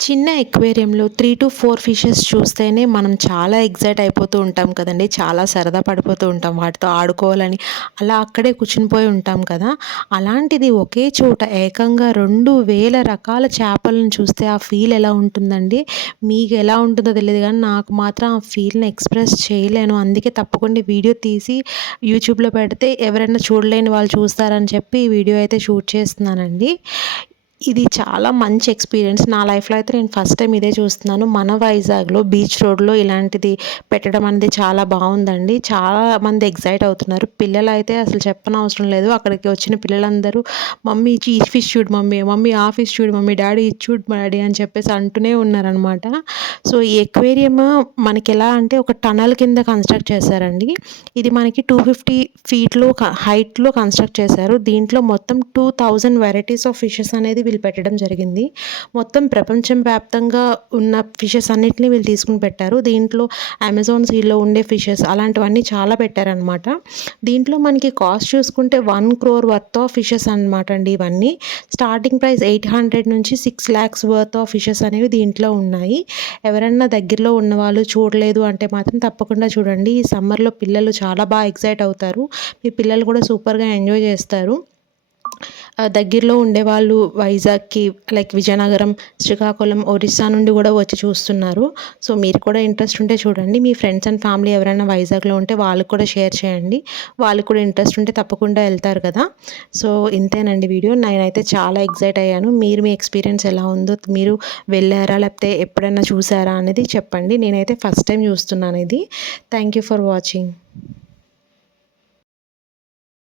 చిన్న ఎక్వేరియంలో 3-4 ఫిషెస్ చూస్తేనే మనం చాలా ఎక్సైట్ అయిపోతూ ఉంటాం కదండీ. చాలా సరదా పడిపోతూ ఉంటాం వాటితో ఆడుకోవాలని. అలా అక్కడే కూర్చునిపోయి ఉంటాం కదా! అలాంటిది ఒకే చోట ఏకంగా 2000 రకాల చేపలను చూస్తే ఆ ఫీల్ ఎలా ఉంటుందండి? మీకు ఎలా ఉంటుందో తెలీదు గానీ నాకు మాత్రం ఆ ఫీల్‌ని ఎక్స్‌ప్రెస్ చేయలేను. అందుకే తప్పకుండా ఈ వీడియో తీసి యూట్యూబ్‌లో పెడితే ఎవరైనా చూడలేని వాళ్ళు చూస్తారని చెప్పి ఈ వీడియో అయితే షూట్ చేస్తున్నానండి. ఇది చాలా మంచి ఎక్స్‌పీరియన్స్. నా లైఫ్‌లో అయితే నేను ఫస్ట్ టైమ్ ఇదే చూస్తున్నాను. మన వైజాగ్‌లో బీచ్ రోడ్‌లో ఇలాంటిది పెట్టడం అనేది చాలా బావుందండి. చాలా మంది ఎక్సైట్ అవుతున్నారు. పిల్లలైతే అసలు చెప్పనవసరం లేదు. అక్కడికి వచ్చిన పిల్లలందరూ మమ్మీ ఈ ఫిష్ చూడు మమ్మీ, మమ్మీ ఆ ఫిష్ చూడు మమ్మీ, డాడీ ఇది చూడు డాడీ అని చెప్పేసి అంటూనే ఉన్నారనమాట. సో, ఈ అక్వేరియం మనకెలా అంటే ఒక టనల్ కింద కన్‌స్ట్రక్ట్ చేశారండి. ఇది మనకి 250 ఫీట్‌లో హైట్‌లో కన్‌స్ట్రక్ట్ చేశారు. దీంట్లో మొత్తం 2000 వెరైటీస్ ఆఫ్ ఫిషెస్ అనేది వీళ్ళు పెట్టడం జరిగింది. మొత్తం ప్రపంచం వ్యాప్తంగా ఉన్న ఫిషెస్ అన్నిటిని వీళ్ళు తీసుకొని పెట్టారు. దీంట్లో అమెజాన్ సీలో ఉండే ఫిషెస్ అలాంటివన్నీ చాలా పెట్టారనమాట. దీంట్లో మనకి కాస్ట్ చూసుకుంటే 1,00,00,000 వర్త్ ఆఫ్ ఫిషెస్ అనమాట అండి ఇవన్నీ. స్టార్టింగ్ ప్రైస్ 800 నుంచి 6,00,000 వర్త్ ఆఫ్ ఫిషెస్ అనేవి దీంట్లో ఉన్నాయి. ఎవరన్నా దగ్గరలో ఉన్నవాళ్ళు చూడలేదు అంటే మాత్రం తప్పకుండా చూడండి. ఈ సమ్మర్‌లో పిల్లలు చాలా ఎక్సైట్ అవుతారు. మీ పిల్లలు కూడా సూపర్‌గా ఎంజాయ్ చేస్తారు. దగ్గరలో ఉండేవాళ్ళు వైజాగ్‌కి లైక్ విజయనగరం, శ్రీకాకుళం, ఒరిస్సా నుండి కూడా వచ్చి చూస్తున్నారు. సో, మీరు కూడా ఇంట్రెస్ట్ ఉంటే చూడండి. మీ ఫ్రెండ్స్ అండ్ ఫ్యామిలీ ఎవరైనా వైజాగ్‌లో ఉంటే వాళ్ళకి కూడా షేర్ చేయండి. వాళ్ళకి కూడా ఇంట్రెస్ట్ ఉంటే తప్పకుండా వెళ్తారు కదా! సో, ఇంతేనండి వీడియో. నేనైతే చాలా ఎక్సైట్ అయ్యాను. మీరు మీ ఎక్స్‌పీరియన్స్ ఎలా ఉందో మీరు వెళ్లారా? లేకపోతే ఎప్పుడైనా చూసారా అనేది చెప్పండి. నేనైతే ఫస్ట్ టైమ్ చూస్తున్నాను ఇది. Thank you for watching.